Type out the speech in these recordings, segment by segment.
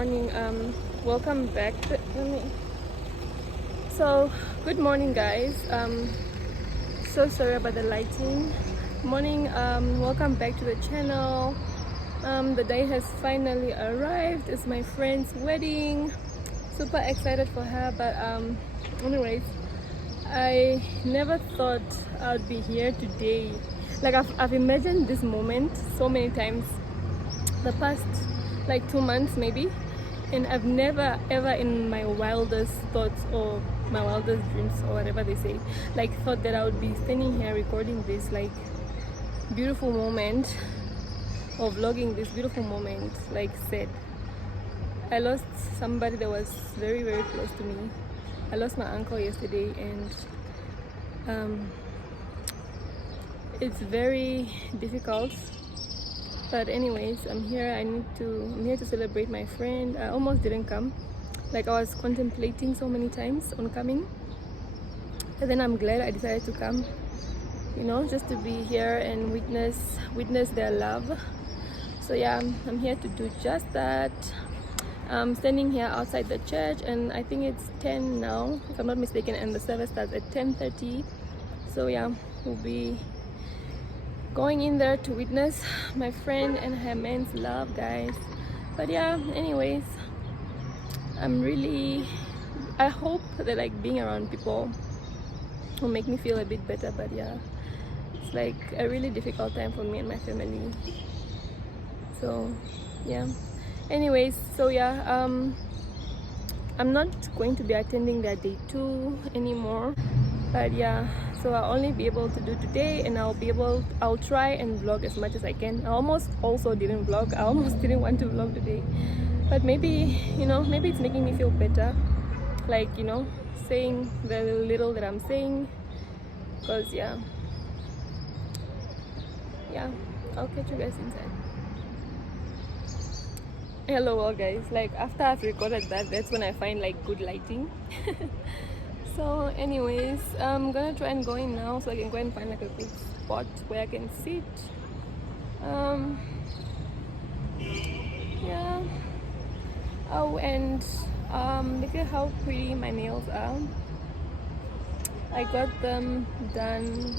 morning. Welcome back to me. So good morning, guys. So sorry about the lighting. Morning. Welcome back to the channel. The day has finally arrived. It's my friend's wedding. Super excited for her, but anyways, I never thought I'd be here today. Like I've imagined this moment so many times the past like 2 months maybe, and I've never ever in my wildest thoughts or my wildest dreams or whatever they say, like thought that I would be standing here recording this like beautiful moment or vlogging this beautiful moment. Like said, I lost somebody that was very close to me. I lost my uncle yesterday, and it's very difficult. But anyways, I'm here. I'm here to celebrate my friend. I almost didn't come. Like I was contemplating so many times on coming, and then I'm glad I decided to come. You know, just to be here and witness their love. So yeah, I'm here to do just that. I'm standing here outside the church, and I think it's 10 now, if I'm not mistaken, and the service starts at 10:30. So yeah, we'll be going in there to witness my friend and her man's love, guys. But yeah, anyways, I hope that like being around people will make me feel a bit better. But yeah, it's like a really difficult time for me and my family. So yeah, anyways, so yeah, I'm not going to be attending their day 2 anymore. But yeah, so I'll only be able to do today, and I'll try and vlog as much as I can. I almost also didn't vlog. I almost didn't want to vlog today, but maybe, you know, maybe it's making me feel better, like, you know, saying the little that I'm saying, because yeah, I'll catch you guys inside. Hello all guys, like after I've recorded that's when I find like good lighting. So anyways, I'm gonna try and go in now so I can go and find like a good spot where I can sit. Yeah. Oh, and look at how pretty my nails are. I got them done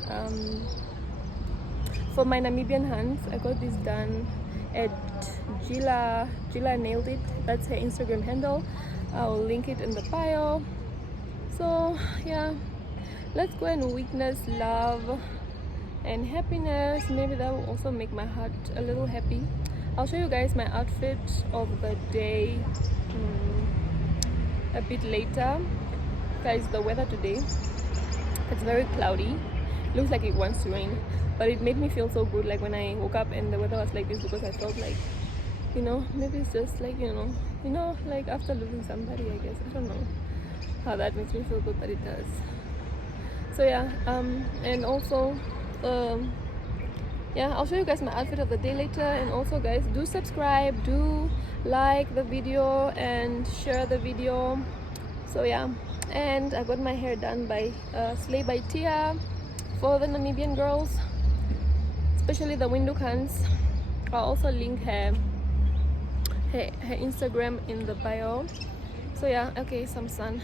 for my Namibian hands. I got this done at Gila Nailed It. That's her Instagram handle. I'll link it in the bio. So yeah, let's go and witness love and happiness. Maybe that will also make my heart a little happy. I'll show you guys my outfit of the day a bit later. Guys, the weather today, it's very cloudy. Looks like it wants to rain, but it made me feel so good like when I woke up and the weather was like this, because I felt like, you know, maybe it's just like, you know, like after losing somebody, I guess. I don't know how that makes me feel good, but it does. So yeah, and also yeah, I'll show you guys my outfit of the day later. And also guys, do subscribe, do like the video and share the video. So yeah, and I got my hair done by Slay by Tia for the Namibian girls, especially the Windhoekans. I'll also link her Instagram in the bio. So yeah, okay, some sun.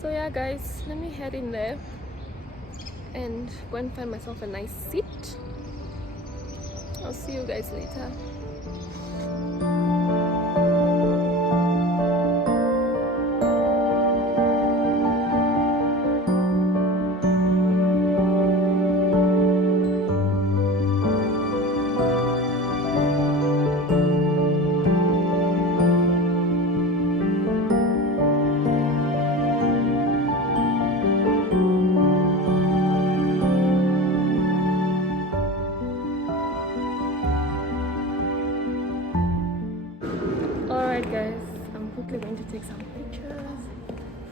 So yeah guys, let me head in there and go and find myself a nice seat. I'll see you guys later. Alright guys, I'm quickly going to take some pictures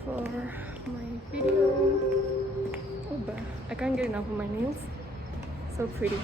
for my video. Oh, but I can't get enough of my nails. So pretty.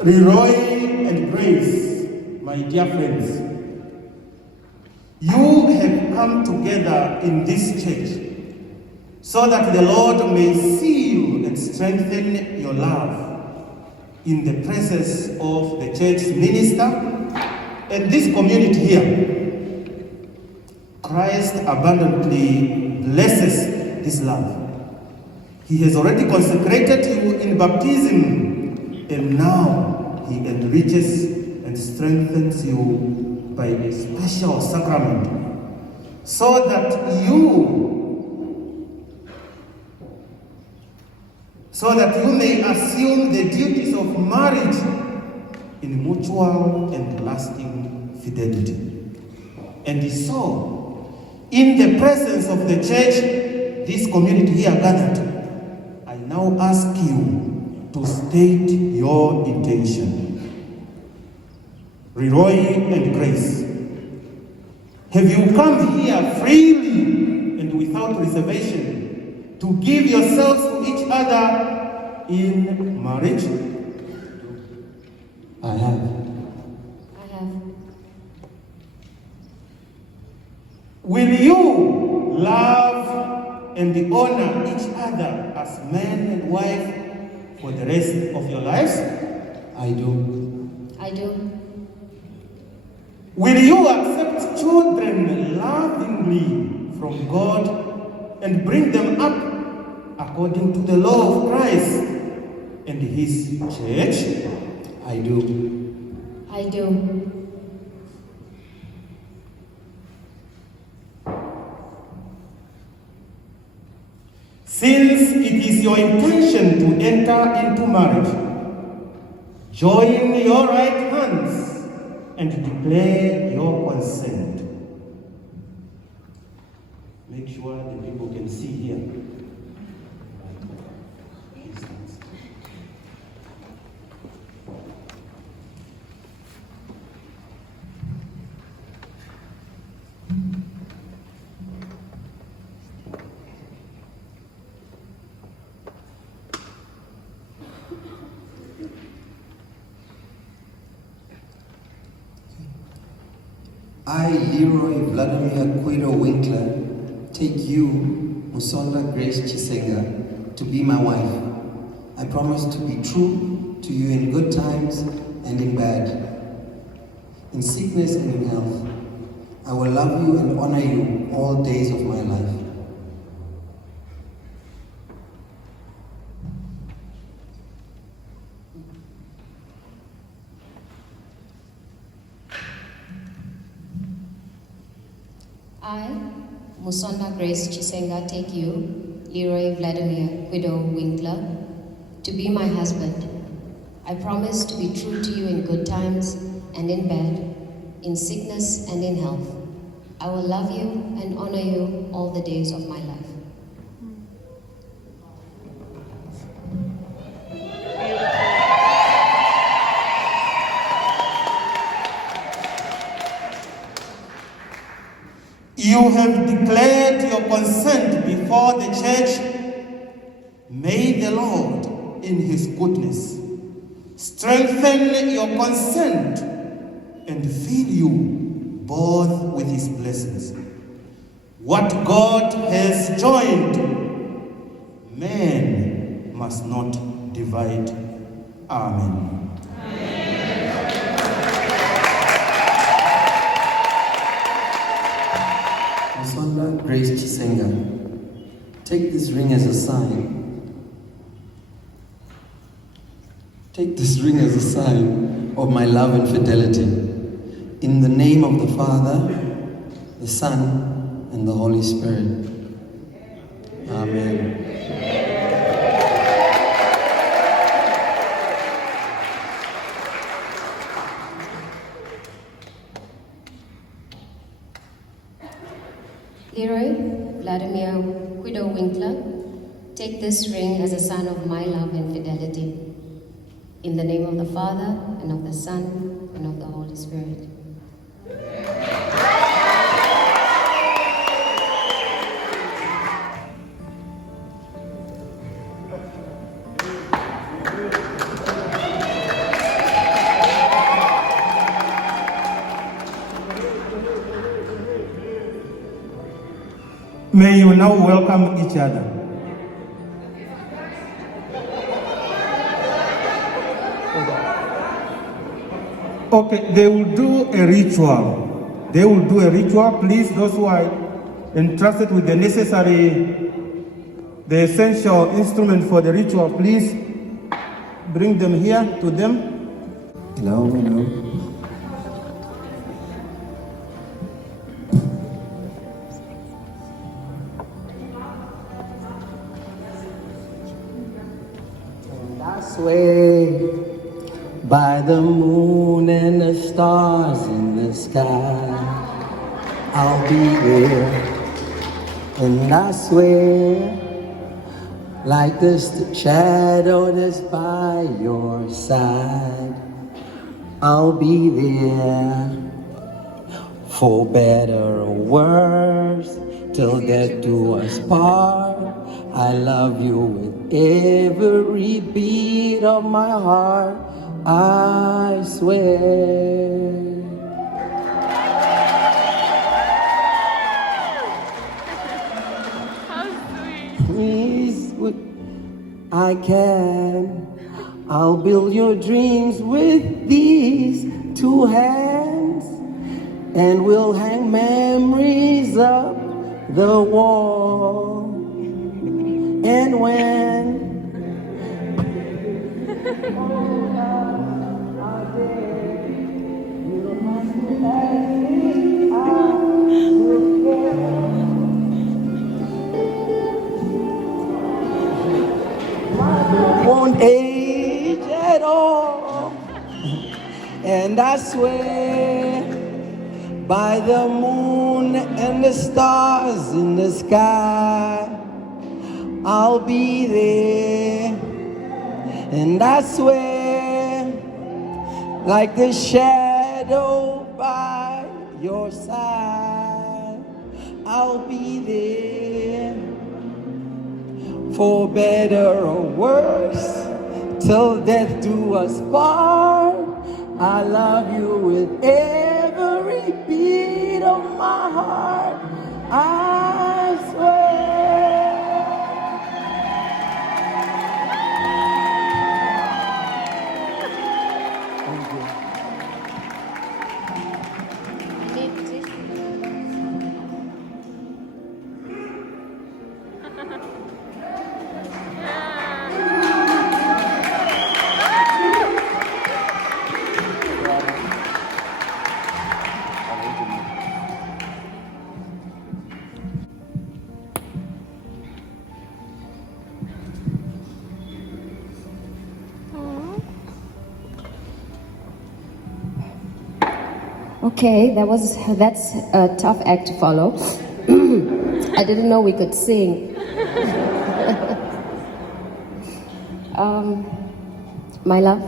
Leroy and Grace, my dear friends, you have come together in this church so that the Lord may seal and strengthen your love in the presence of the church minister and this community here. Christ abundantly blesses this love. He has already consecrated you in baptism, and now he enriches and strengthens you by a special sacrament, so that you may assume the duties of marriage in mutual and lasting fidelity. And so, in the presence of the church, this community here gathered, I now ask you to state your intention. Leroy and Grace, have you come here freely and without reservation to give yourselves to each other in marriage? I have. I have. Will you love and honor each other as man and wife for the rest of your lives? I do. I do. Will you accept children lovingly from God and bring them up according to the law of Christ and His church? I do. I do. Since it is your intention to enter into marriage, join your right hands and declare your consent. Make sure the people can see here. I, Leroy Vladimir Guido Winkler, take you, Musonda Grace Chisenga, to be my wife. I promise to be true to you in good times and in bad, in sickness and in health. I will love you and honor you all days of my life. I, Musonda Grace Chisenga, take you, Leroy Vladimir Guido Winkler, to be my husband. I promise to be true to you in good times and in bad, in sickness and in health. I will love you and honor you all the days of my life. You have declared your consent before the church. May the Lord, in His goodness, strengthen your consent and fill you both with His blessings. What God has joined, man must not divide. Amen. Musonda Grace Chisenga, take this ring as a sign. Take this ring as a sign of my love and fidelity. In the name of the Father, the Son, and the Holy Spirit. Amen. Leroy Vladimir Guido Winkler, take this ring as a sign of my love and fidelity. In the name of the Father, and of the Son, and of the Holy Spirit. May you now welcome each other. Okay, they will do a ritual. They will do a ritual. Please, those who are entrusted with the necessary, the essential instrument for the ritual, please bring them here to them. Hello, hello. And I swear by the moon and the stars in the sky, I'll be there. And I swear, like this shadow that's by your side, I'll be there. For better or worse, till death do us part. I love you with every beat of my heart, I swear. How sweet. Please, I can. I'll build your dreams with these two hands, and we'll hang memories up the wall. And when won't age at all. And I swear by the moon and the stars in the sky, I'll be there. And I swear, like the shadow by your side, I'll be there. For better or worse, till death do us part. I love you with every beat of my heart, I swear. Thank you. Okay, that's a tough act to follow. I didn't know we could sing. My love,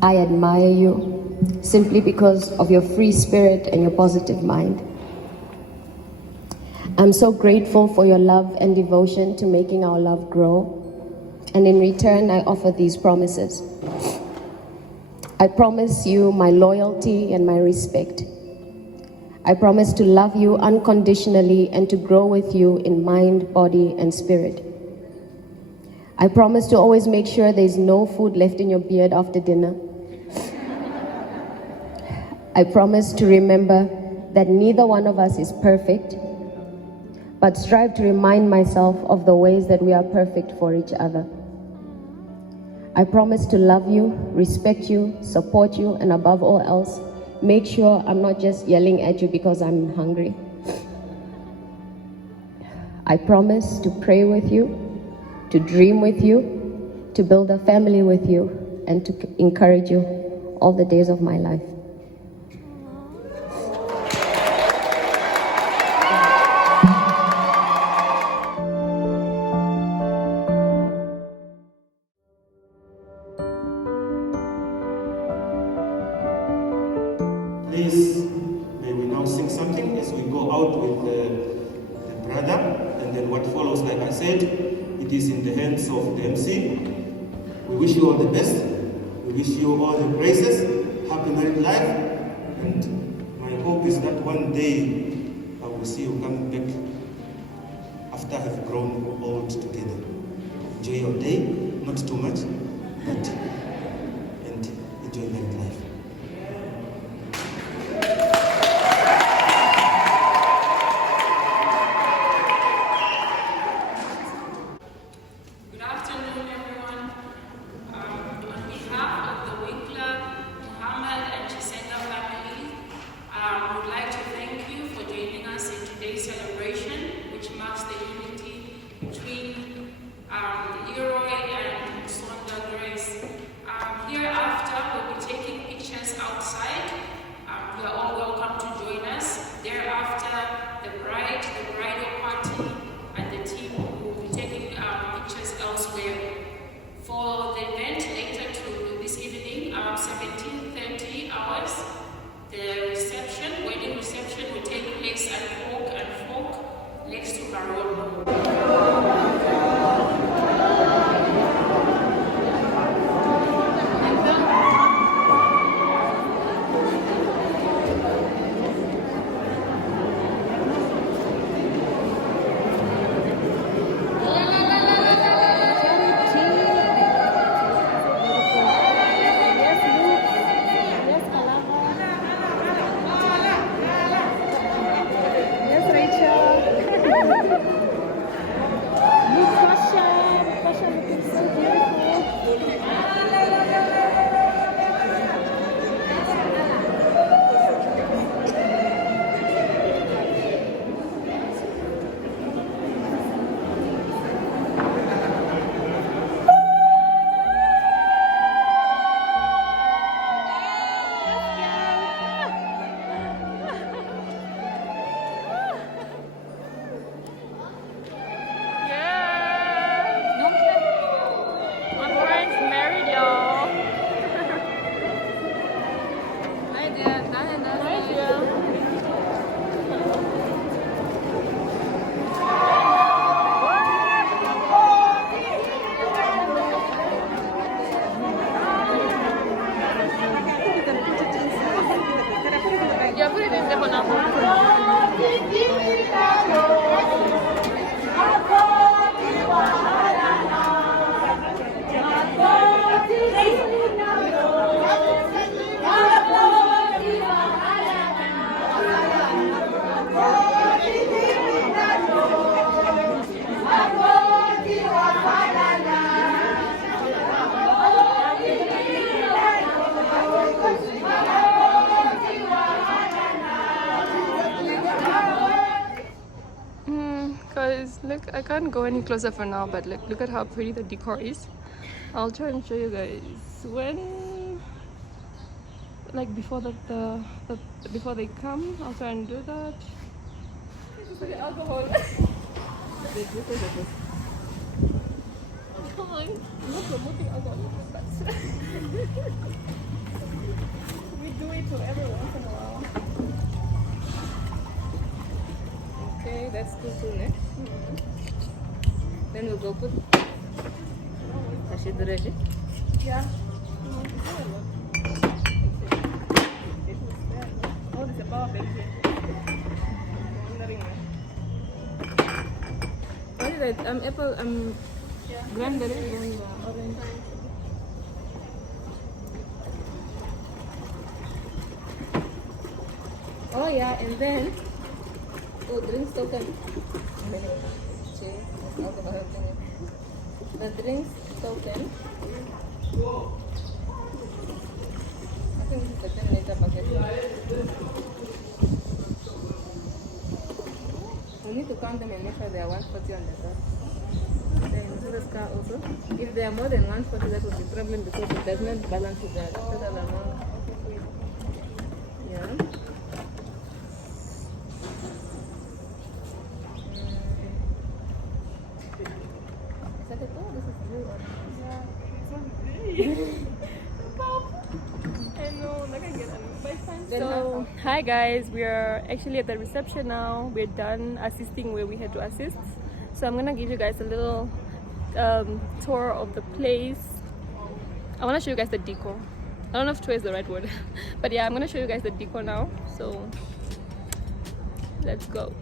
I admire you simply because of your free spirit and your positive mind. I'm so grateful for your love and devotion to making our love grow. And in return, I offer these promises. I promise you my loyalty and my respect. I promise to love you unconditionally and to grow with you in mind, body, and spirit. I promise to always make sure there's no food left in your beard after dinner. I promise to remember that neither one of us is perfect, but strive to remind myself of the ways that we are perfect for each other. I promise to love you, respect you, support you, and above all else, make sure I'm not just yelling at you because I'm hungry. I promise to pray with you, to dream with you, to build a family with you, and to encourage you all the days of my life. Please, may we now sing something as we go out with the brother, and then what follows, like I said, it is in the hands of the MC. We wish you all the best. We wish you all the graces, happy married life, and my hope is that one day I will see you come back after have grown old together. Enjoy your day, not too much, but and enjoy married life. Good afternoon, everyone. On behalf of the Winkler, Muhammad, and Chisenga family, I would like to thank you for joining us in today's celebration, which marks the unity between Leroy and Sonda Grace. Hereafter, we'll be taking pictures outside. You are all welcome to join us. Thereafter, the bridal party, and the team will be taking pictures elsewhere. For the event later to this evening, 17:30 hours, the reception, wedding reception, will take place at Fork and Fork next to Baron. Look, I can't go any closer for now, but look at how pretty the decor is. I'll try and show you guys when, like before before they come. I'll try and do that. The alcohol. Come on, I'm not promoting alcohol, but we do it to every once in a while. Okay, that's too next. Then we'll go put yeah. Oh, there's a power bank here. Wondering. What is that? Apple, cranberry and orange. Oh yeah, and then drinks token. The drinks token. I think this is the 10-liter bucket. We need to count them and make sure they are 140 on the top. Then to the car also. If they are more than 140, that would be a problem because it does not balance with the total amount. Yeah. So, hi guys, we are actually at the reception now. We're done assisting where we had to assist. So I'm gonna give you guys a little tour of the place. I want to show you guys the decor. I don't know if tour is the right word, but yeah, I'm gonna show you guys the decor now. So let's go.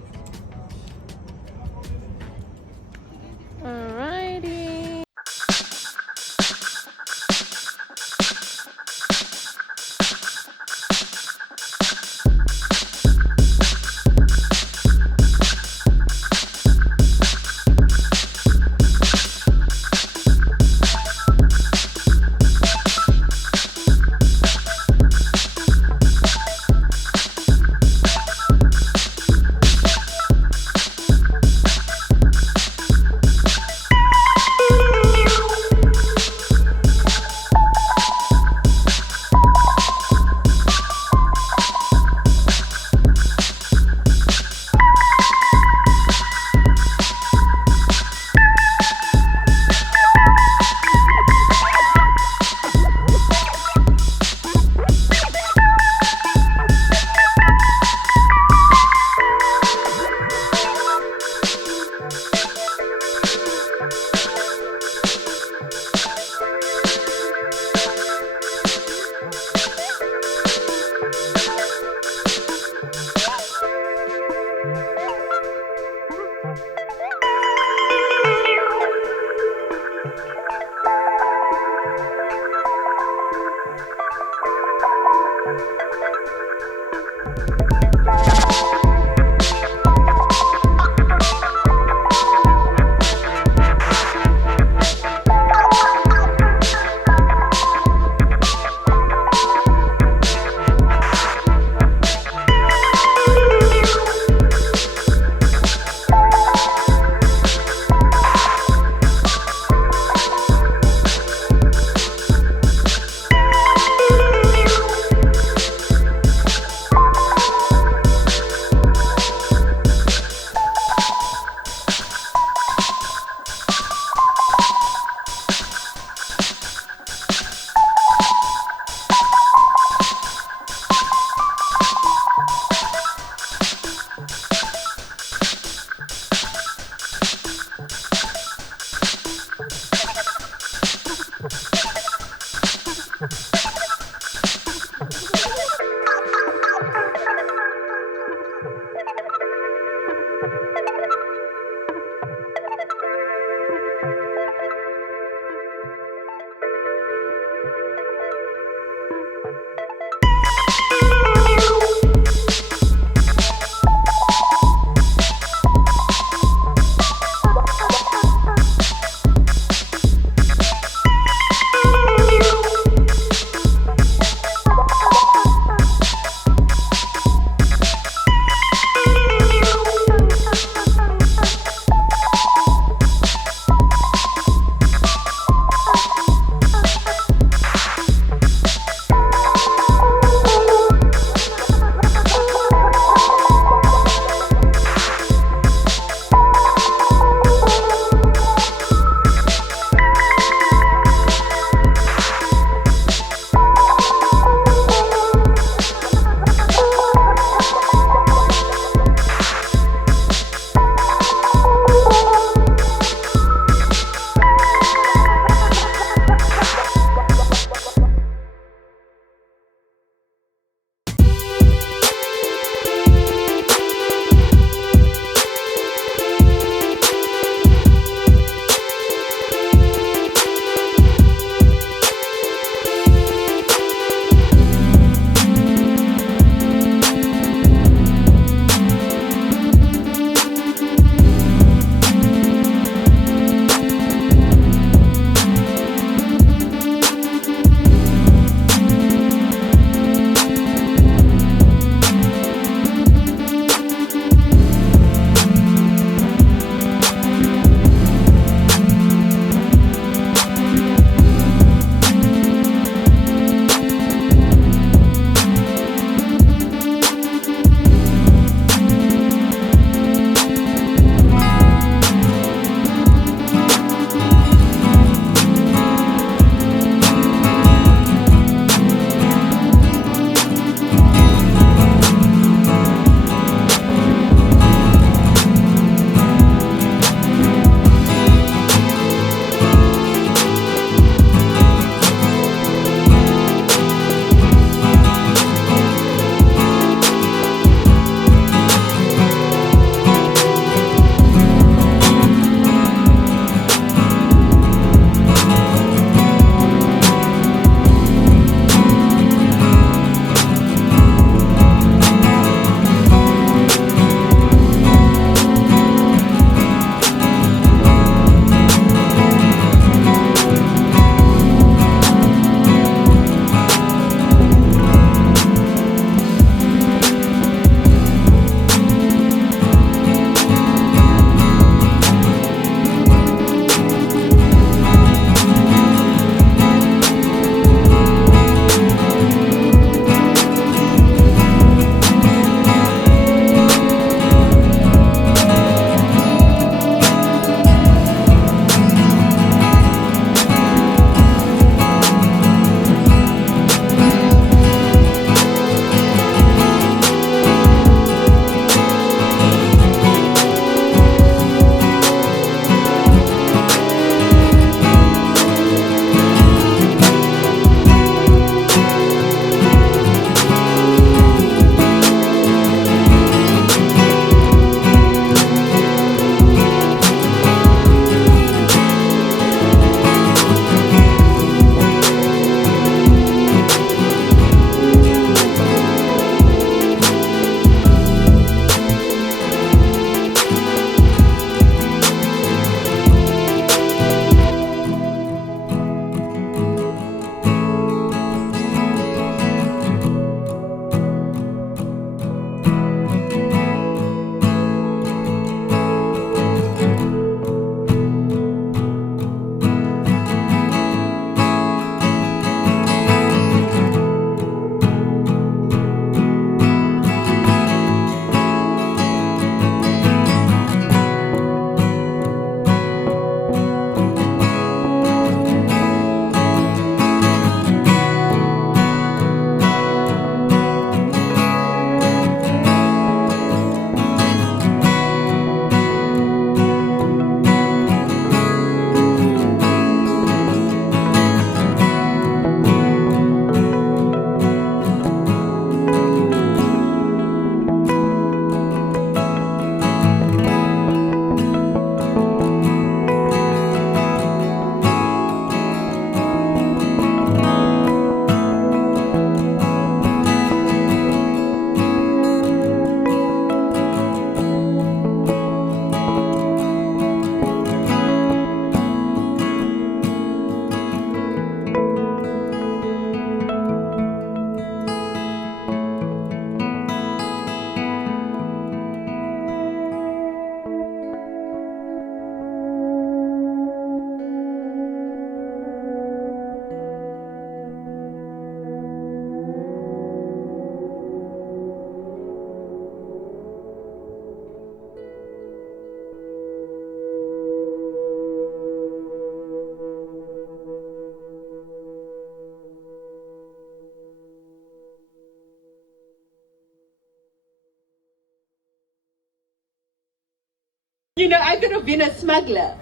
could have been a smuggler.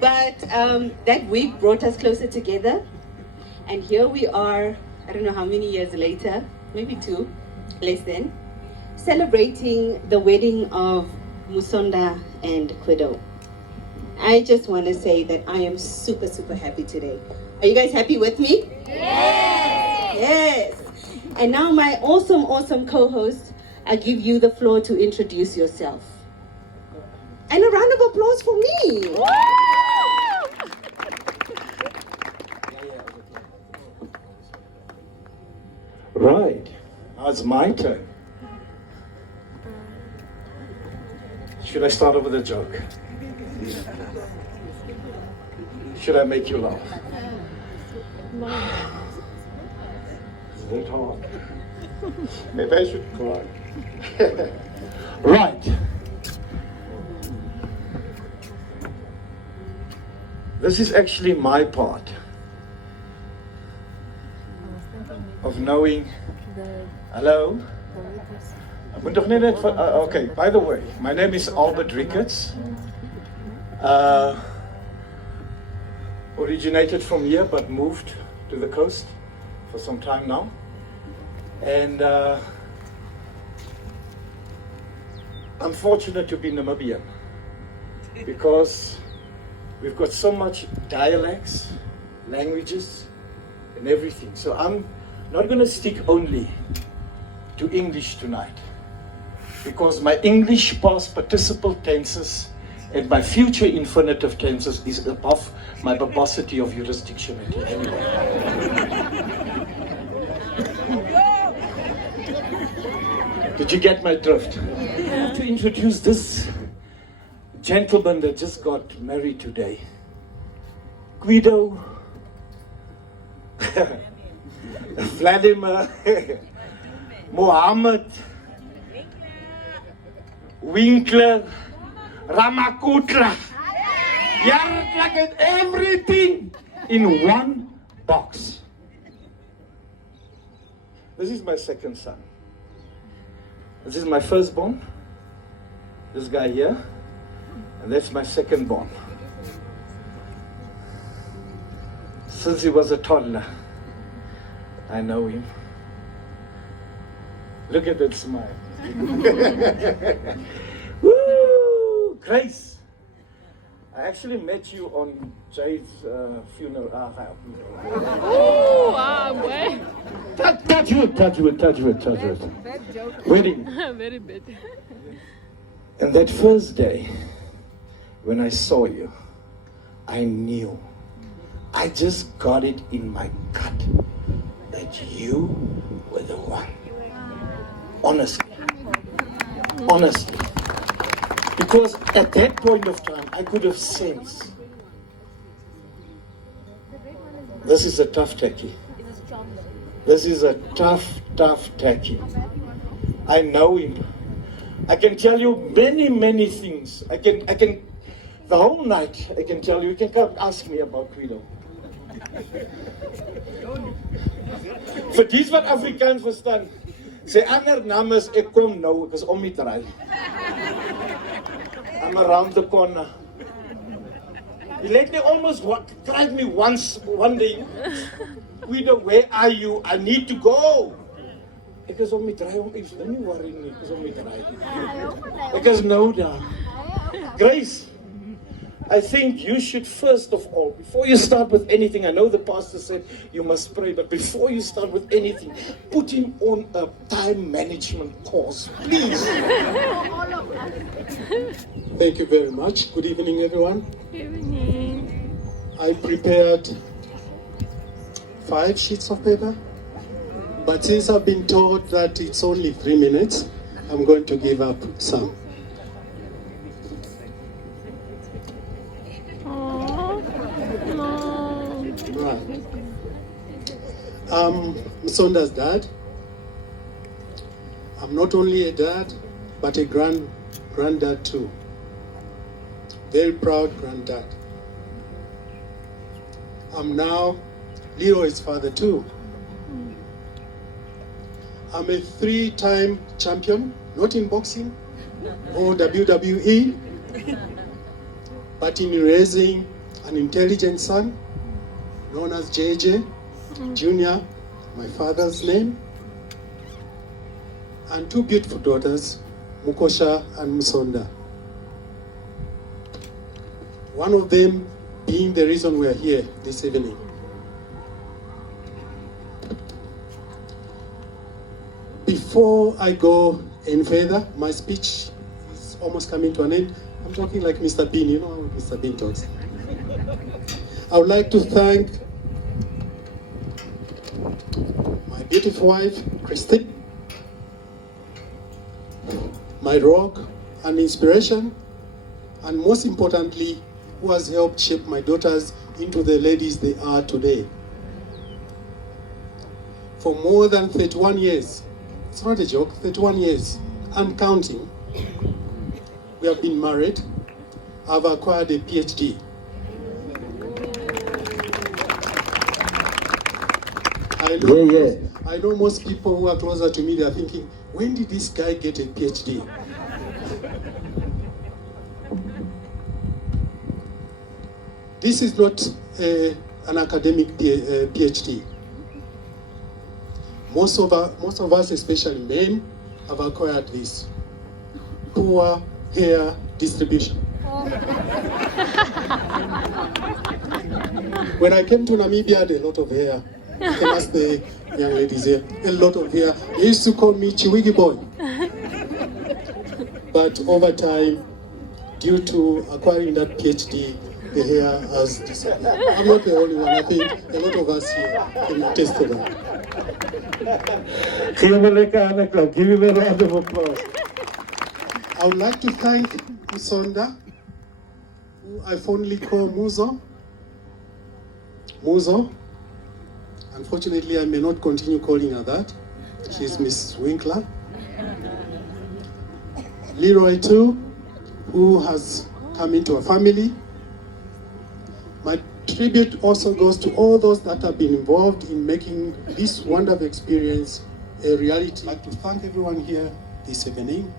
But that week brought us closer together. And here we are, I don't know how many years later, maybe 2, less than, celebrating the wedding of Musonda and Kwido. I just want to say that I am super, super happy today. Are you guys happy with me? Yes! Yes! And now my awesome, awesome co-host, I give you the floor to introduce yourself. And a round of applause for me! Right, now it's my turn. Should I start off with a joke? Should I make you laugh? Is that hard? Maybe I should cry. Right. This is actually my part of knowing. Hello? Okay, by the way, my name is Albert Ricketts. Originated from here but moved to the coast for some time now. And I'm fortunate to be Namibian because we've got so much dialects, languages, and everything. So I'm not going to stick only to English tonight, because my English past participle tenses and my future infinitive tenses is above my verbosity of jurisdiction. Anyway. Did you get my drift? I have to introduce this gentleman that just got married today. Guido, Vladimir, Mohammed, Winkler, Ramakutla. Like everything in one box. This is my second son. This is my firstborn. This guy here. And that's my secondborn. Since he was a toddler, I know him. Look at that smile. Woo! Grace. I actually met you on Jade's funeral. Oh, wow, boy. Touch wood. Bad joke. Wedding. Very bad. And that first day, when I saw you, I knew. I just got it in my gut that you were the one. Honestly. Because at that point of time, I could have sensed. This is a tough tacky. This is a tough tacky. I know him. I can tell you many things. I can, the whole night, I can tell you. You can come ask me about Guido. Vir dies wat Afrikaans verstaan, sy ander naam is ek kom nou, ek is om die draai. I'm around the corner. He let me almost cried me once, one day, Guido, where are you? I need to go. Ek is om die draai, don't worry nie, ek is om die draai. Ek is nou daar. Grace, I think you should first of all, before you start with anything, I know the pastor said you must pray, but before you start with anything, put him on a time management course, please. Thank you very much. Good evening, everyone. Good evening. I prepared 5 sheets of paper, but since I've been told that it's only 3 minutes, I'm going to give up some. Right. Musonda's dad. I'm not only a dad, but a granddad too. Very proud granddad. I'm now Leroy's father too. I'm a 3-time champion, not in boxing or WWE, But in raising an intelligent son, known as JJ, Junior, my father's name, and two beautiful daughters, Mukosha and Musonda. One of them being the reason we are here this evening. Before I go any further, my speech is almost coming to an end. I'm talking like Mr. Bean, you know how Mr. Bean talks. I would like to thank my beautiful wife, Christine, my rock and inspiration, and most importantly, who has helped shape my daughters into the ladies they are today. For more than 31 years, it's not a joke, 31 years, and counting, we have been married. I've acquired a PhD. I know most people who are closer to me, they are thinking, when did this guy get a PhD? This is not an academic PhD. Most of us, especially men, have acquired this. Poor hair distribution. When I came to Namibia, I had a lot of hair. You can ask the young ladies here. A lot of hair. They used to call me Chiwigi boy. But over time, due to acquiring that PhD, the hair has disappeared. I'm not the only one. I think a lot of us here can attest to that. Give him a round of applause. I would like to thank Musonda, who I fondly call Muzo. Muzo. Unfortunately, I may not continue calling her that. She's Miss Winkler. Leroy too, who has come into a family. My tribute also goes to all those that have been involved in making this wonderful experience a reality. I'd like to thank everyone here this evening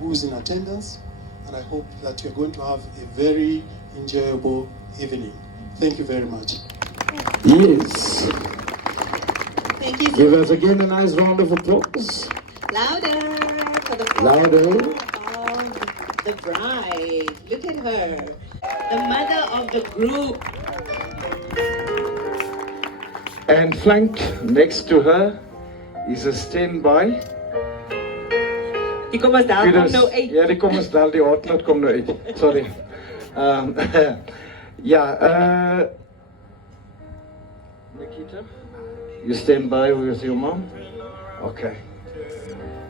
who's in attendance, and I hope that you're going to have a very enjoyable evening. Thank you very much. Yes. Thank you so Give much. us again a nice round of applause. Louder for the Louder. of the bride. Look at her, the mother of the group. And flanked next to her is a standby. Die kom ons daar kom Kudos. nou uit. Ja, die kom ons daar, die hotnot kom nou uit. Sorry. Nikita, you stand by with your mom? Okay.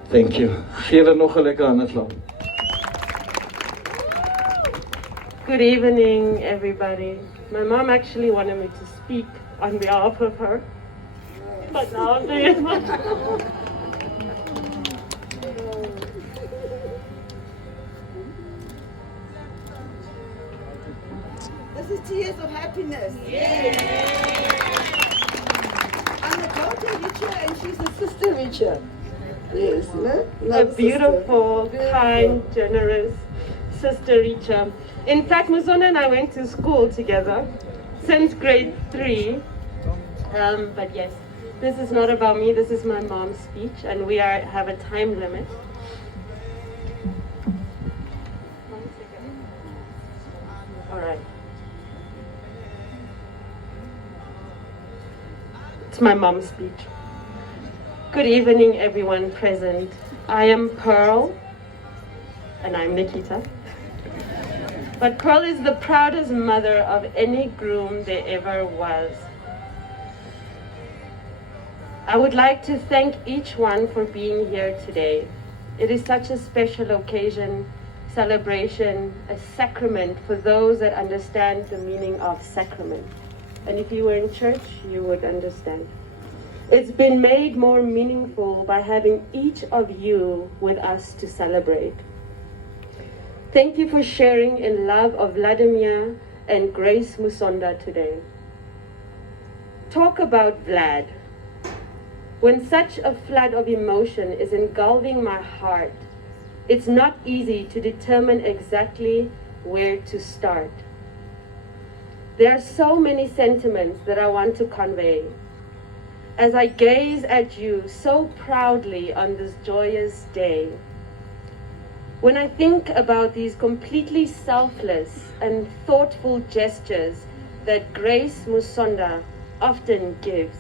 Thank you. Geef er nog een lekker handslag. Good evening, everybody. My mom actually wanted me to speak on behalf of her, but now I'm doing it myself. This is tears of happiness. I'm a daughter Richa and she's a sister Richa. Yes, no? A beautiful, kind, generous sister Richa. In fact, Musona and I went to school together since grade 3. But yes, this is not about me. This is my mom's speech, and we have a time limit. All right. It's my mom's speech. Good evening, everyone present. I am Pearl, and I'm Nikita. But Pearl is the proudest mother of any groom there ever was. I would like to thank each one for being here today. It is such a special occasion, celebration, a sacrament for those that understand the meaning of sacrament. And if you were in church, you would understand. It's been made more meaningful by having each of you with us to celebrate. Thank you for sharing in love of Vladimir and Grace Musonda today. Talk about Vlad. When such a flood of emotion is engulfing my heart, It's not easy to determine exactly where to start. There are so many sentiments that I want to convey. As I gaze at you so proudly on this joyous day, when I think about these completely selfless and thoughtful gestures that Grace Musonda often gives,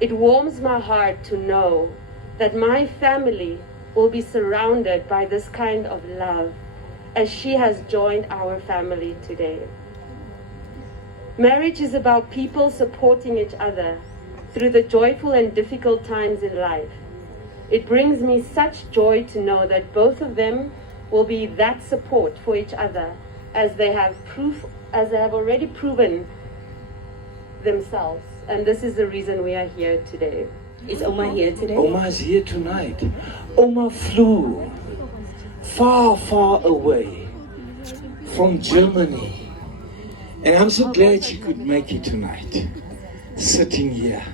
it warms my heart to know that my family will be surrounded by this kind of love as she has joined our family today. Marriage is about people supporting each other through the joyful and difficult times in life. It brings me such joy to know that both of them will be that support for each other as they have already proven themselves. And this is the reason we are here today. Is Oma here today? Oma is here tonight. Oma flew far, far away from Germany. And I'm so glad she could make it tonight, sitting here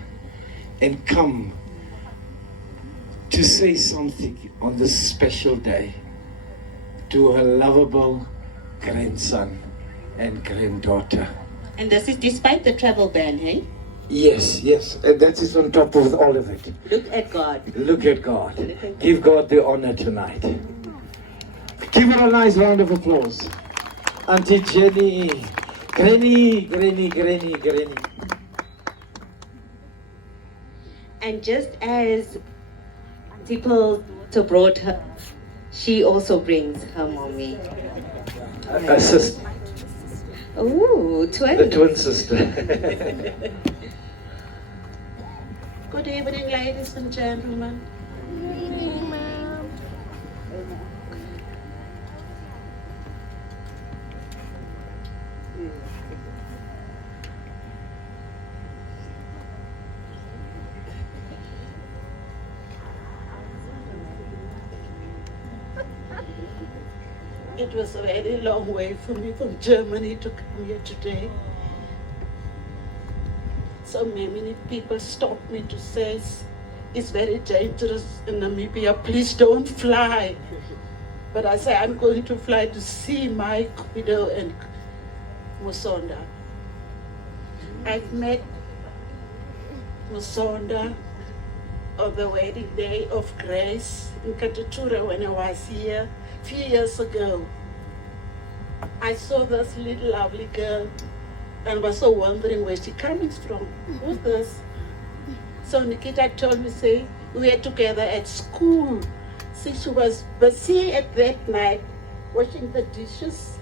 and come to say something on this special day to her lovable grandson and granddaughter. And this is despite the travel ban, hey? Yes, yes, and that is on top of all of it. Look at God. Look at God. Give God the honor tonight. Give her a nice round of applause. Auntie Jenny. Granny. And just as people brought her, she also brings her mommy. A sister. Oh, twin. The twin sister. Good evening, ladies and gentlemen. Good evening, ma'am. It was a very long way for me from Germany to come here today. So many people stopped me to say it's very dangerous in Namibia, please don't fly. But I say I'm going to fly to see my widow and Musonda. I've met Musonda on the wedding day of Grace in Katutura when I was here a few years ago. I saw this little lovely girl and was so wondering where she coming from. Who's this? So Nikita told me, say, we were together at school. See, she was busy at that night washing the dishes.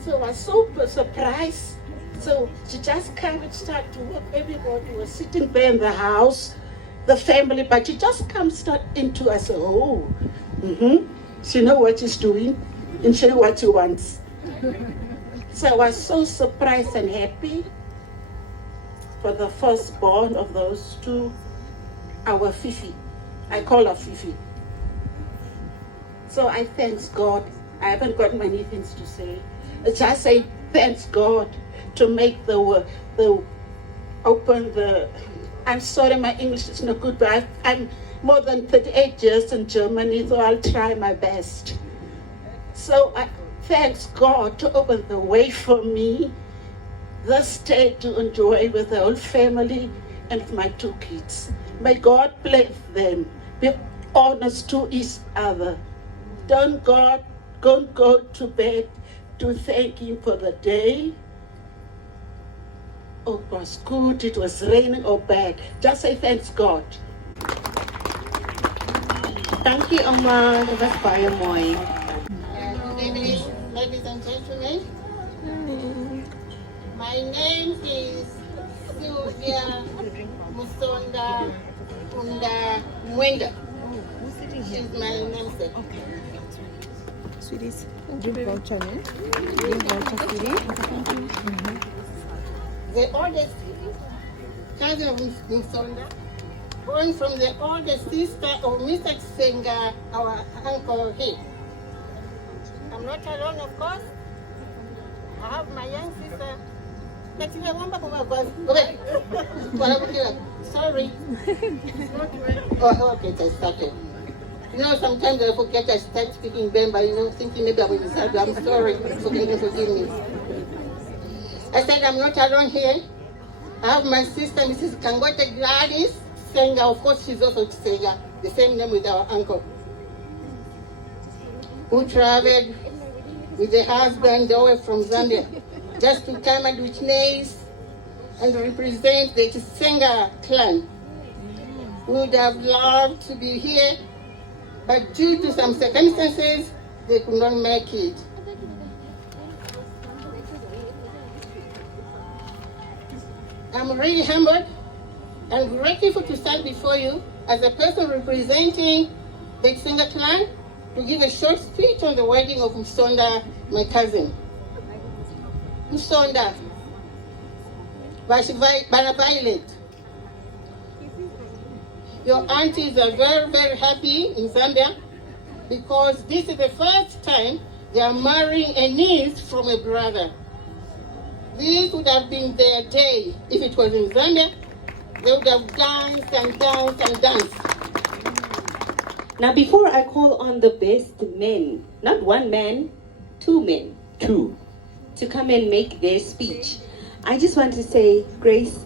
So I was so surprised. So she just came and started to work. Everybody was sitting there in the house, the family, but she just comes start into us. Oh, she know what she's doing and she know what she wants. So I was so surprised and happy for the firstborn of those two, our Fifi. I call her Fifi. So I thank God. I haven't got many things to say. I just say thanks God to make I'm sorry, my English is not good, but I'm more than 38 years in Germany, so I'll try my best. So I thanks God to open the way for me this day to enjoy with the whole family and my two kids. May God bless them, be honest to each other. Don't go to bed to thank Him for the day. Oh, it was good, it was raining or bad. Just say thanks God. Thank you, Oma. That was baie mooi. Good evening, ladies and gentlemen. My name is Sylvia Musonda Unda Mwenda. She's my namesake. Sweeties, drink voucher, man. Drink voucher, sweetie. The oldest cousin of Musonda, born from the oldest sister of Mr. Chisenga, our uncle here. I'm not alone, of course. I have my young sister. Sorry. Oh, okay, I started. You know, sometimes I forget I start speaking Bemba, you know, thinking maybe I'm in Zambia. I'm sorry, forgive me. I said I'm not alone here. I have my sister, Mrs. Kangote Gladys Senga. Of course, she's also Senga, the same name with our uncle, who traveled with the husband away from Zambia just to come and witness and represent the Senga clan. We would have loved to be here, but due to some circumstances, they could not make it. I'm really humbled and grateful to stand before you as a person representing the Senga clan to give a short speech on the wedding of Musonda, my cousin. Musonda, Bana Violet. Your aunties are very, very happy in Zambia because this is the first time they are marrying a niece from a brother. This would have been their day if it was in Zambia. They would have danced and danced and danced. Now, before I call on the best men, not one man, two men. Two. To come and make their speech, I just want to say, Grace,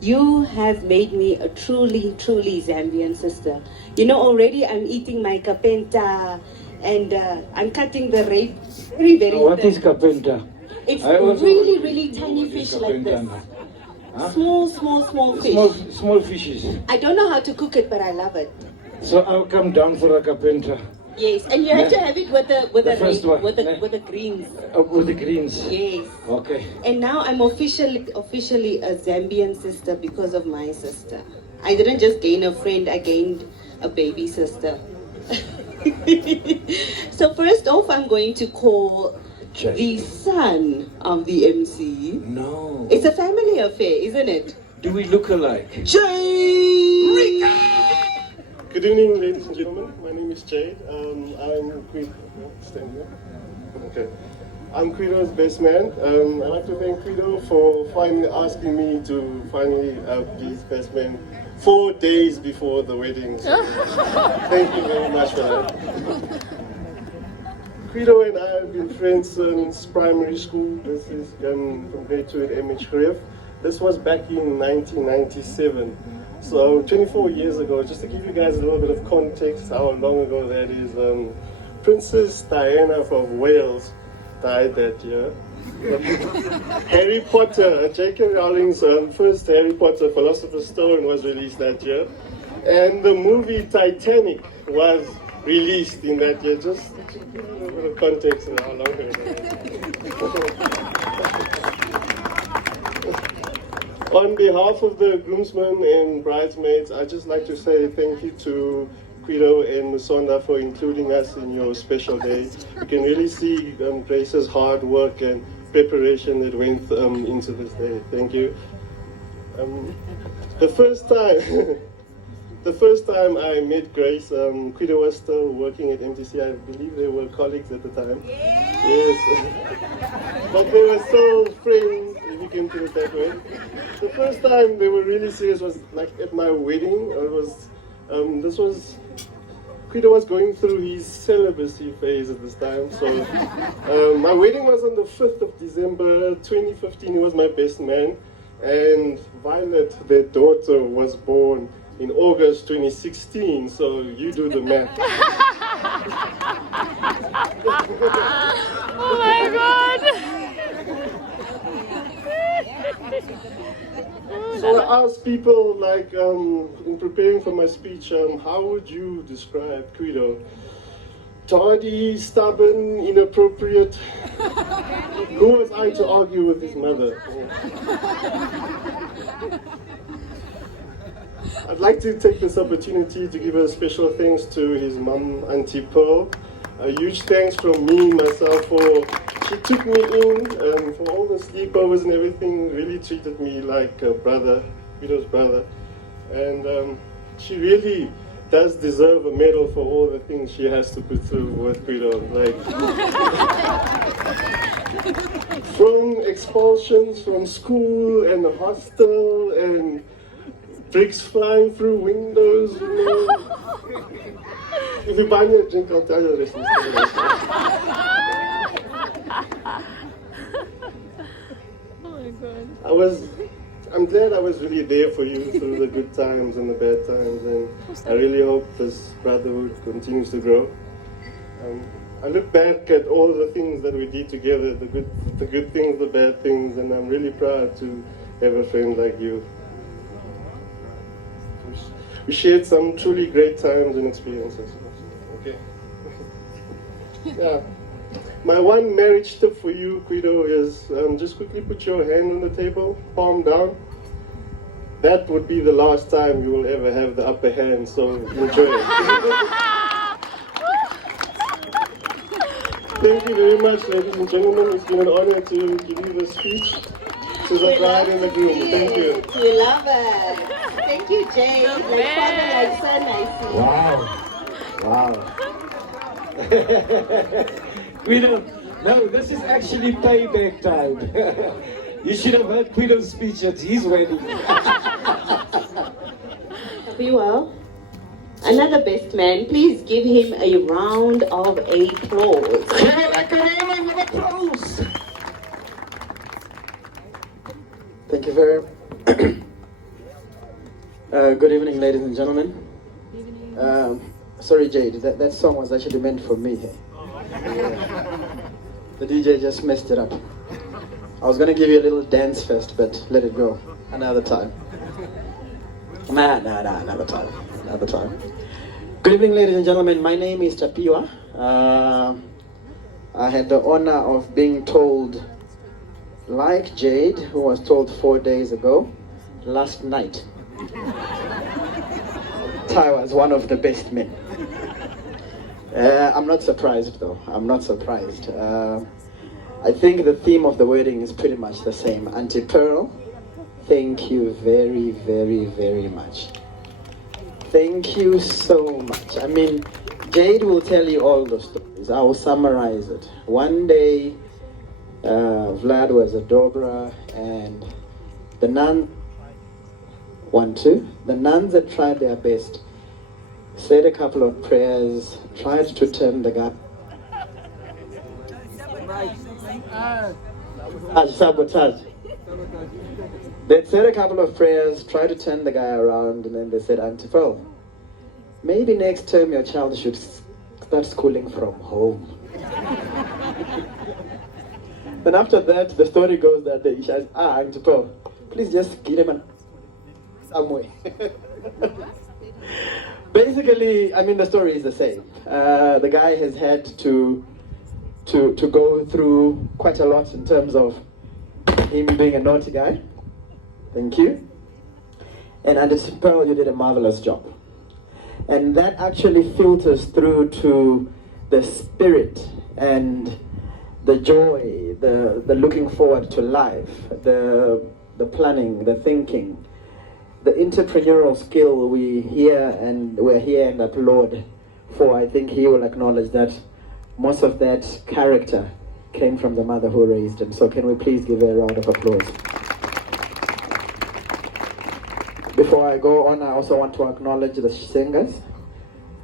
you have made me a truly, truly Zambian sister. You know, already I'm eating my kapenta and I'm cutting the rape very, very What thin. is kapenta? It's really, really tiny fish like this. Huh? Small fish. Small fishes. I don't know how to cook it, but I love it. So I'll come down for a kapenta. Yes, and you have to have it with the The first one. with the greens. With the greens. Yes. Okay. And now I'm officially a Zambian sister because of my sister. I didn't just gain a friend, I gained a baby sister. So first off, I'm going to call the son of the MC. No. It's a family affair, isn't it? Do we look alike? Jay! Rika! Good evening, ladies and gentlemen. My name is Jade. I'm I'm Quido's best man. I'd like to thank Quido for finally asking me to finally be his best man 4 days before the wedding. So thank you very much for that. Quido and I have been friends since primary school. This is from grade 2 at MH Greef. This was back in 1997. So 24 years ago, just to give you guys a little bit of context how long ago that is, Princess Diana of Wales died that year. Harry Potter, J.K. Rowling's first Harry Potter Philosopher's Stone was released that year. And the movie Titanic was released in that year. Just to give you a little bit of context on how long ago that is. On behalf of the groomsmen and bridesmaids, I'd just like to say thank you to Quido and Musonda for including us in your special day. You can really see Grace's hard work and preparation that went into this day. Thank you. The first time I met Grace, Quido was still working at MTC. I believe they were colleagues at the time. Yes. But they were still friends, if you can put it that way. The first time they were really serious was like at my wedding. Quido was going through his celibacy phase at this time. So my wedding was on the 5th of December 2015. He was my best man. And Violet, their daughter, was born in August 2016, so you do the math. Oh my God! So I asked people, like, in preparing for my speech, how would you describe Quido? Tardy, stubborn, inappropriate. Who was I to argue with his mother? I'd like to take this opportunity to give a special thanks to his mum, Auntie Pearl. A huge thanks from me, myself, she took me in for all the sleepovers and everything, really treated me like a brother, Quido's brother. And she really does deserve a medal for all the things she has to put through with Quido. Like, from expulsions from school and the hostel and bricks flying through windows, you know. If you buy me a drink, I'll tell you the rest. Oh my god. I'm glad I was really there for you through the good times and the bad times, and I really hope this brotherhood continues to grow. I look back at all the things that we did together, the good things, the bad things, and I'm really proud to have a friend like you. We shared some truly great times and experiences. Okay. Yeah. My one marriage tip for you, Guido, is just quickly put your hand on the table, palm down. That would be the last time you will ever have the upper hand, so enjoy it. Thank you very much, ladies and gentlemen. It's been an honor to give you the speech to the bride and the groom. Thank you. We love it. Thank you, Jay. Like father, like son, I see. Wow. Guido, no, this is actually payback time. You should have heard Guido's speech at his wedding. Well, another best man, please give him a round of applause. Thank you very much. Good evening, ladies and gentlemen. Sorry, Jade, that song was actually meant for me. The DJ just messed it up. I was gonna give you a little dance first, but let it go. Another time. Another time. Good evening, ladies and gentlemen. My name is Tapiwa. I had the honor of being told, like Jade, who was told 4 days ago, last night, Ty was one of the best men. I'm not surprised though. I'm not surprised. I think the theme of the wedding is pretty much the same. Auntie Pearl, thank you very, very, very much. Thank you so much. I mean, Jade will tell you all the stories. I will summarize it. One day, Vlad was a Dobra, and the nuns, the nuns had tried their best, said a couple of prayers, tried to turn the guy. Sabotage. They said a couple of prayers, tried to turn the guy around, and then they said, Auntie Pearl, maybe next term your child should start schooling from home. Then after that, the story goes that she says, Auntie Pearl, please just give him an some way. Basically, I mean, the story is the same. The guy has had to go through quite a lot in terms of him being a naughty guy. Thank you. And Auntie Pearl, you did a marvelous job. And that actually filters through to the spirit and the joy, the looking forward to life, the planning, the thinking, the entrepreneurial skill we're here and applaud for. I think he will acknowledge that most of that character came from the mother who raised him. So can we please give a round of applause? Before I go on, I also want to acknowledge the Chisengas,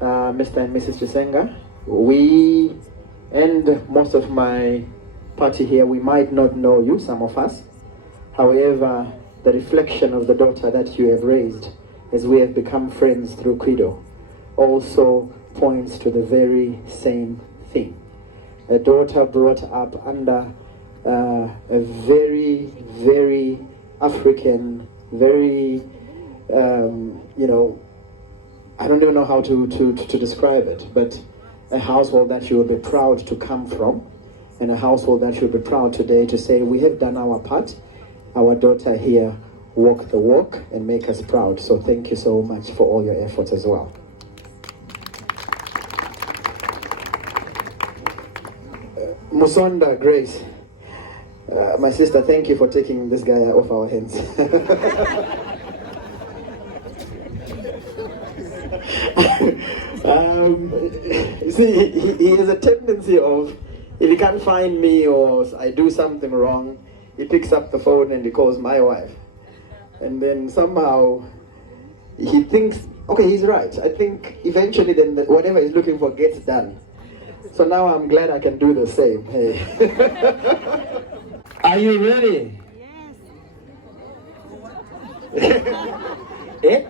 Mr. and Mrs. Chisenga. We and most of my party here, we might not know you, some of us. However, the reflection of the daughter that you have raised as we have become friends through Guido also points to the very same thing. A daughter brought up under a very, very African, very, I don't even know how to describe it, but a household that you will be proud to come from, and a household that you'll be proud today to say, we have done our part. Our daughter here walk the walk and make us proud. So thank you so much for all your efforts as well. Musonda Grace, my sister, thank you for taking this guy off our hands. You see, he has a tendency of, if he can't find me or I do something wrong, he picks up the phone and he calls my wife. And then somehow he thinks Okay, he's right. I think eventually then whatever he's looking for gets done. So now I'm glad I can do the same. Hey. Are you ready? Yes.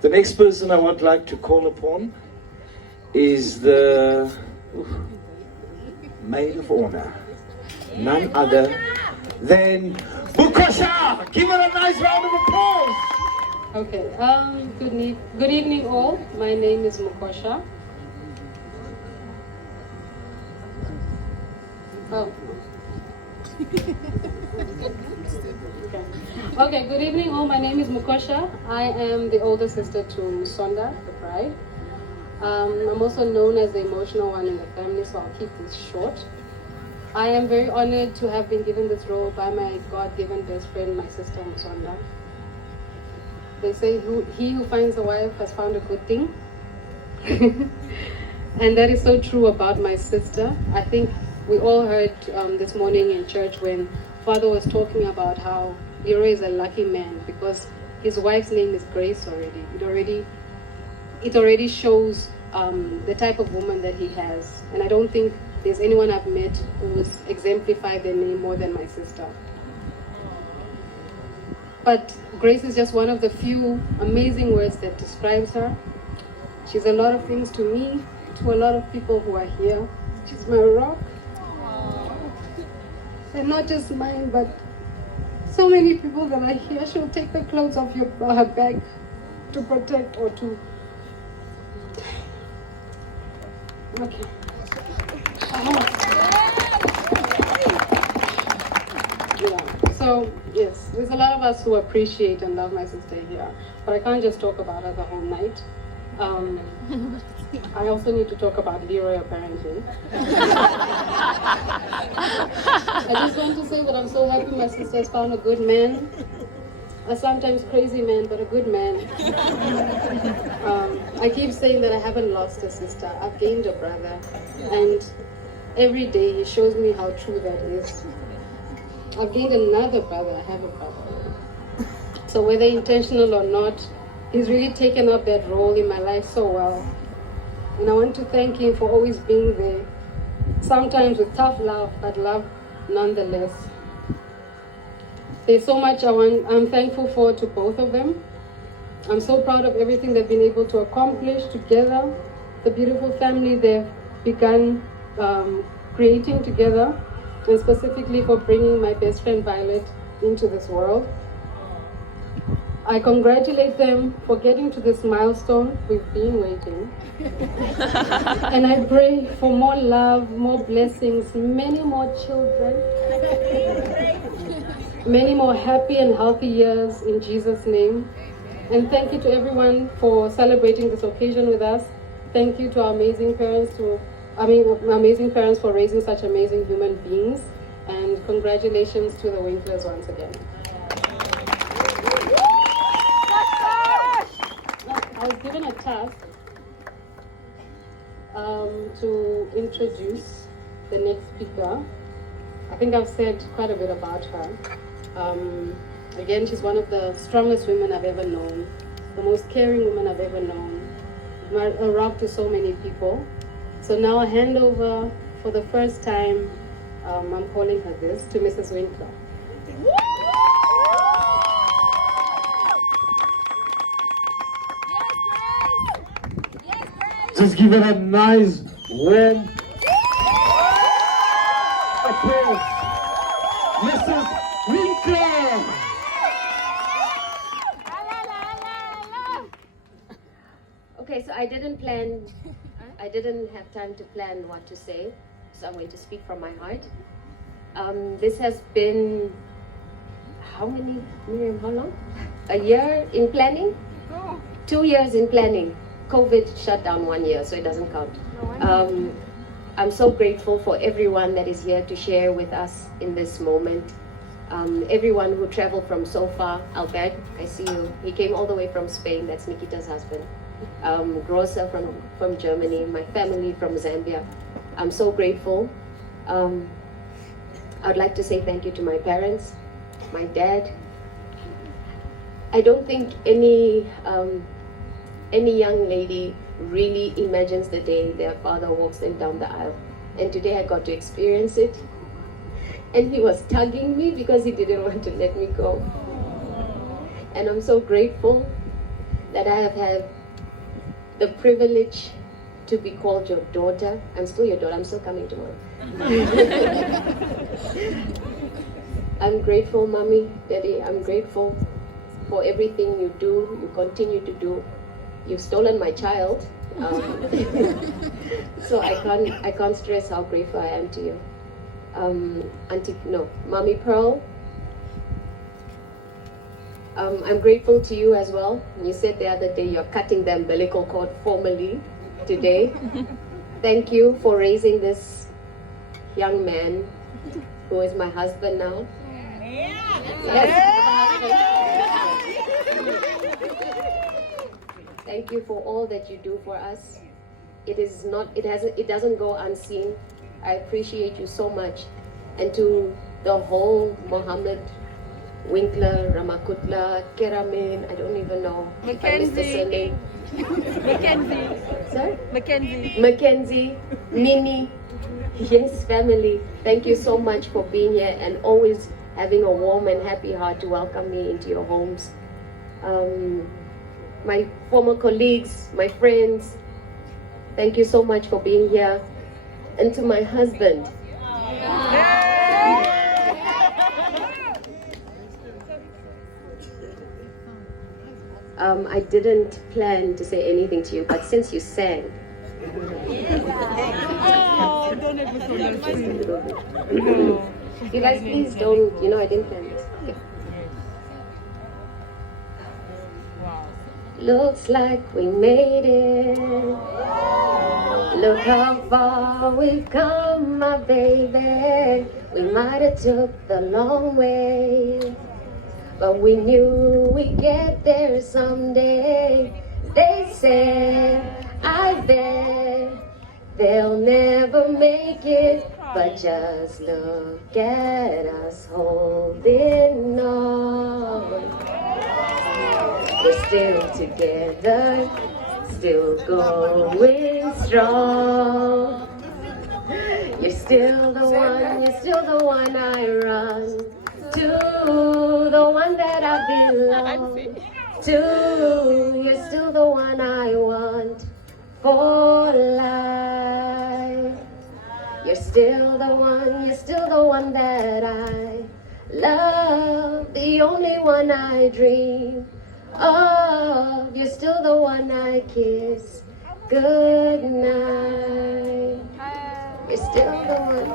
The next person I would like to call upon is the maid of honor. None other than Mukosha! Give her a nice round of applause! Okay, good evening all. My name is Mukosha. Oh. Okay, good evening all. My name is Mukosha. I am the older sister to Musonda, the bride. I'm also known as the emotional one in the family, so I'll keep this short. I am very honored to have been given this role by my God-given best friend, my sister Musonda. They say he who finds a wife has found a good thing. And that is so true about my sister. I think we all heard this morning in church when Father was talking about how Leroy is a lucky man because his wife's name is Grace already. It already shows the type of woman that he has. And I don't think there's anyone I've met who's exemplified their name more than my sister. But Grace is just one of the few amazing words that describes her. She's a lot of things to me, to a lot of people who are here. She's my rock. And not just mine, but so many people that are here. She'll take the clothes off her back to protect or to... Okay. Yeah. So, yes, there's a lot of us who appreciate and love my sister here. But I can't just talk about her the whole night. I also need to talk about Leroy, apparently. I just want to say that I'm so happy my sister has found a good man. A sometimes crazy man, but a good man. I keep saying that I haven't lost a sister. I've gained a brother. And every day he shows me how true that is. I've gained another brother. I have a brother. So whether intentional or not, he's really taken up that role in my life so well. And I want to thank him for always being there. Sometimes with tough love, but love nonetheless. There's so much I'm thankful for to both of them. I'm so proud of everything they've been able to accomplish together, the beautiful family they've begun creating together, and specifically for bringing my best friend Violet into this world. I congratulate them for getting to this milestone. We've been waiting. And I pray for more love, more blessings, many more children, many more happy and healthy years in Jesus' name. And thank you to everyone for celebrating this occasion with us. Thank you to our amazing parents for raising such amazing human beings. And congratulations to the Winklers once again. I was given a task to introduce the next speaker. I think I've said quite a bit about her. Again, she's one of the strongest women I've ever known, the most caring woman I've ever known, a rock to so many people. So now I hand over for the first time, I'm calling her this, to Mrs. Winkler. Just give her a nice, warm applause. Mrs. Winkler! Okay, so I didn't have time to plan what to say, so I'm going to speak from my heart. This has been, how many, Miriam, how long? A year in planning? 2 years in planning. COVID shut down 1 year, so it doesn't count. I'm so grateful for everyone that is here to share with us in this moment. Everyone who traveled from so far. Albert, I see you. He came all the way from Spain. That's Nikita's husband. Grossa from Germany. My family from Zambia. I'm so grateful. I'd like to say thank you to my parents, my dad, I don't think any young lady really imagines the day their father walks them down the aisle. And today I got to experience it. And he was tugging me because he didn't want to let me go. And I'm so grateful that I have had the privilege to be called your daughter. I'm still your daughter, I'm still coming tomorrow. I'm grateful, Mommy, Daddy, I'm grateful for everything you do, you continue to do. You've stolen my child. So I can't stress how grateful I am to you. Mommy Pearl, I'm grateful to you as well. You said the other day you're cutting the umbilical cord formally today. Thank you for raising this young man who is my husband now. Thank you for all that you do for us. It doesn't go unseen. I appreciate you so much. And to the whole Mohammed, Winkler, Ramakutla, Keramin, I don't even know if I missed the surname. Mackenzie. Sorry? Mackenzie. Mackenzie, Nini, yes, family. Thank you so much for being here and always having a warm and happy heart to welcome me into your homes. My former colleagues, my friends, thank you so much for being here. And to my husband. I didn't plan to say anything to you, but since you sang, you guys please don't, I didn't plan this. Okay. Looks like we made it. Look how far we've come, my baby. We might have took the long way, but we knew we'd get there someday. They said, I bet they'll never make it, but just look at us holding on. We're still together, still going strong. You're still the one I run to, the one that I belong to. You're still the one I want for life. You're still the one that I love, the only one I dream of. You're still the one I kiss goodnight. You're still the one.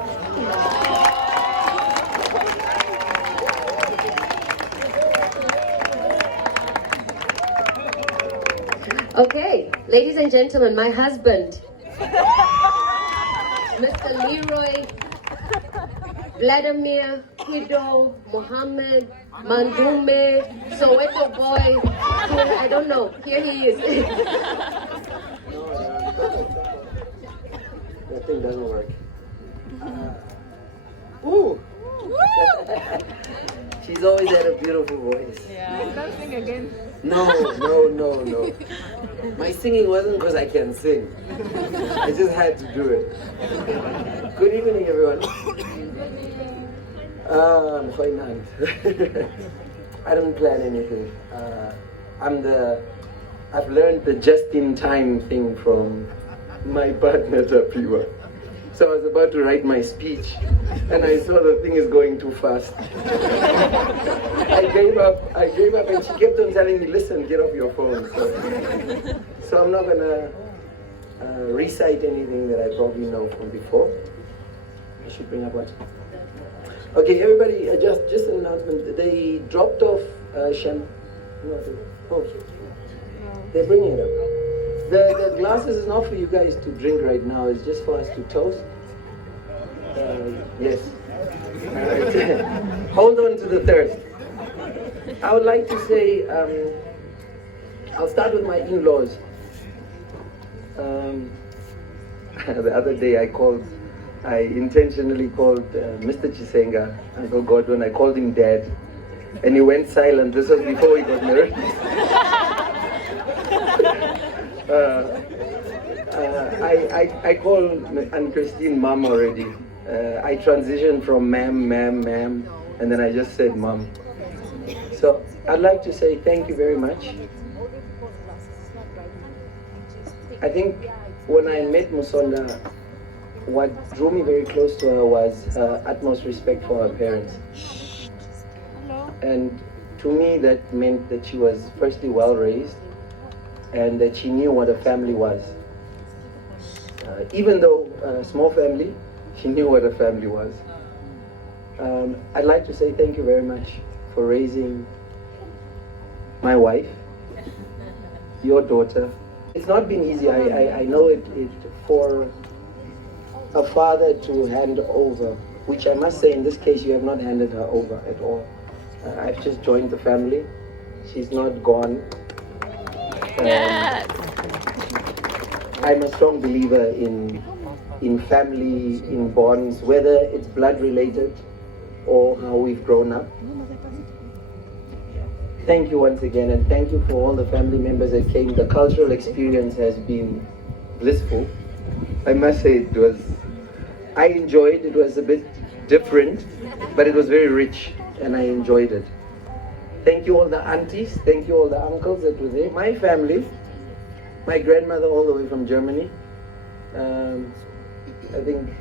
Okay, ladies and gentlemen, my husband, Mr. Leroy Vladimir Kwido Mohammed Mandume Soweto boy. I don't know. Here he is. That thing doesn't work. Ooh! She's always had a beautiful voice. Yeah. Don't sing again. No. My singing wasn't because I can sing. I just had to do it. Good evening, everyone. I'm fine. I don't plan anything. I've learned the just-in-time thing from my partner Tapiwa. So I was about to write my speech, and I saw the thing is going too fast. I gave up, and she kept on telling me, listen, get off your phone. So I'm not gonna recite anything that I probably know from before. I should bring up what? Okay, everybody, just an announcement. They dropped off they're bringing it up. The glasses is not for you guys to drink right now. It's just for us to toast. Yes. Hold on to the thirst. I would like to say, I'll start with my in-laws. The other day I intentionally called Mr. Chisenga, Uncle Godwin. I called him Dad. and he went silent. This was before he got married. I call Aunt Christine Mom already. I transitioned from ma'am, and then I just said Mom. So I'd like to say thank you very much. I think when I met Musonda, what drew me very close to her was her utmost respect for her parents. And to me, that meant that she was firstly well raised and that she knew what a family was. Even though a small family, she knew what a family was. I'd like to say thank you very much for raising my wife, your daughter. It's not been easy. I know it for a father to hand over, which I must say in this case you have not handed her over at all. I've just joined the family. She's not gone. I'm a strong believer in family, in bonds, whether it's blood related or how we've grown up. Thank you once again, and thank you for all the family members that came. The cultural experience has been blissful. I must say I enjoyed it. It was a bit different, but it was very rich, and I enjoyed it. Thank you all the aunties, thank you all the uncles that were there. My family, my grandmother all the way from Germany. I think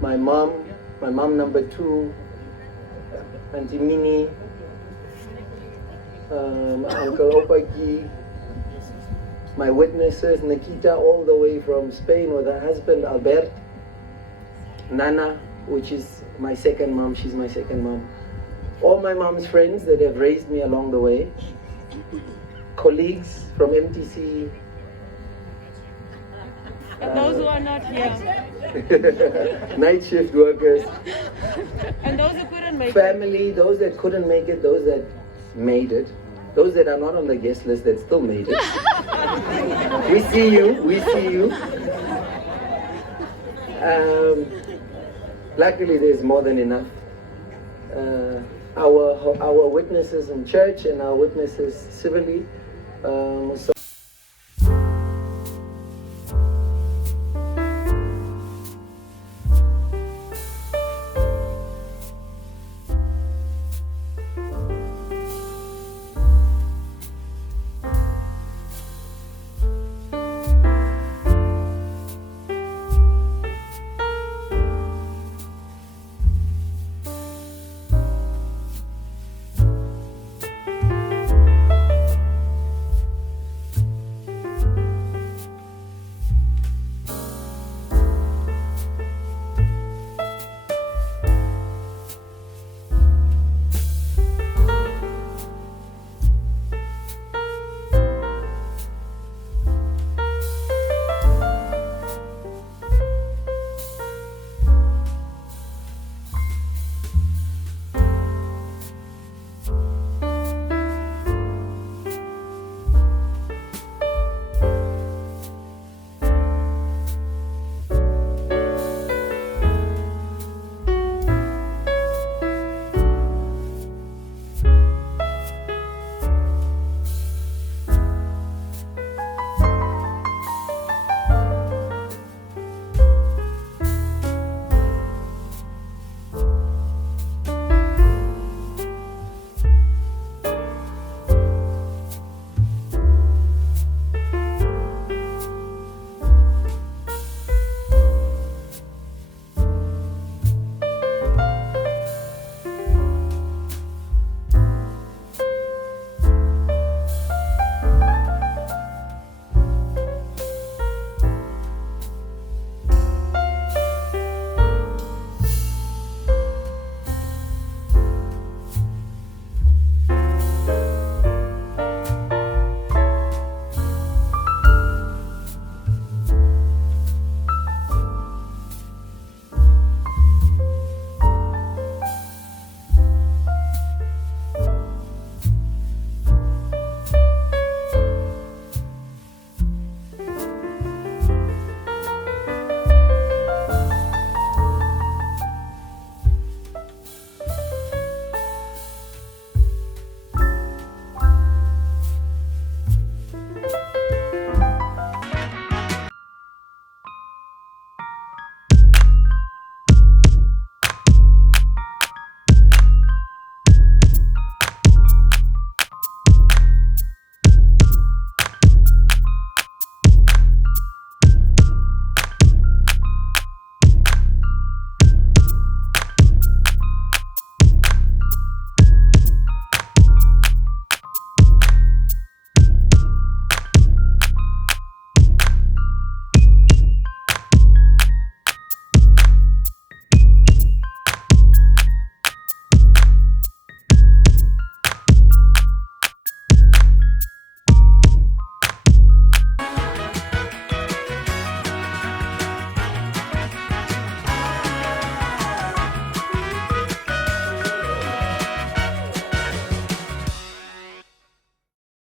my mom number 2, Auntie Minnie, Uncle Opaki, my witnesses, Nikita all the way from Spain with her husband Albert, Nana, which is my second mom, she's my second mom. All my mom's friends that have raised me along the way, colleagues from MTC. And those who are not here. Night shift workers. And those who couldn't make family, it. Those that couldn't make it, those that made it. Those that are not on the guest list that still made it. We see you. Luckily there's more than enough. Our witnesses in church and our witnesses civilly. So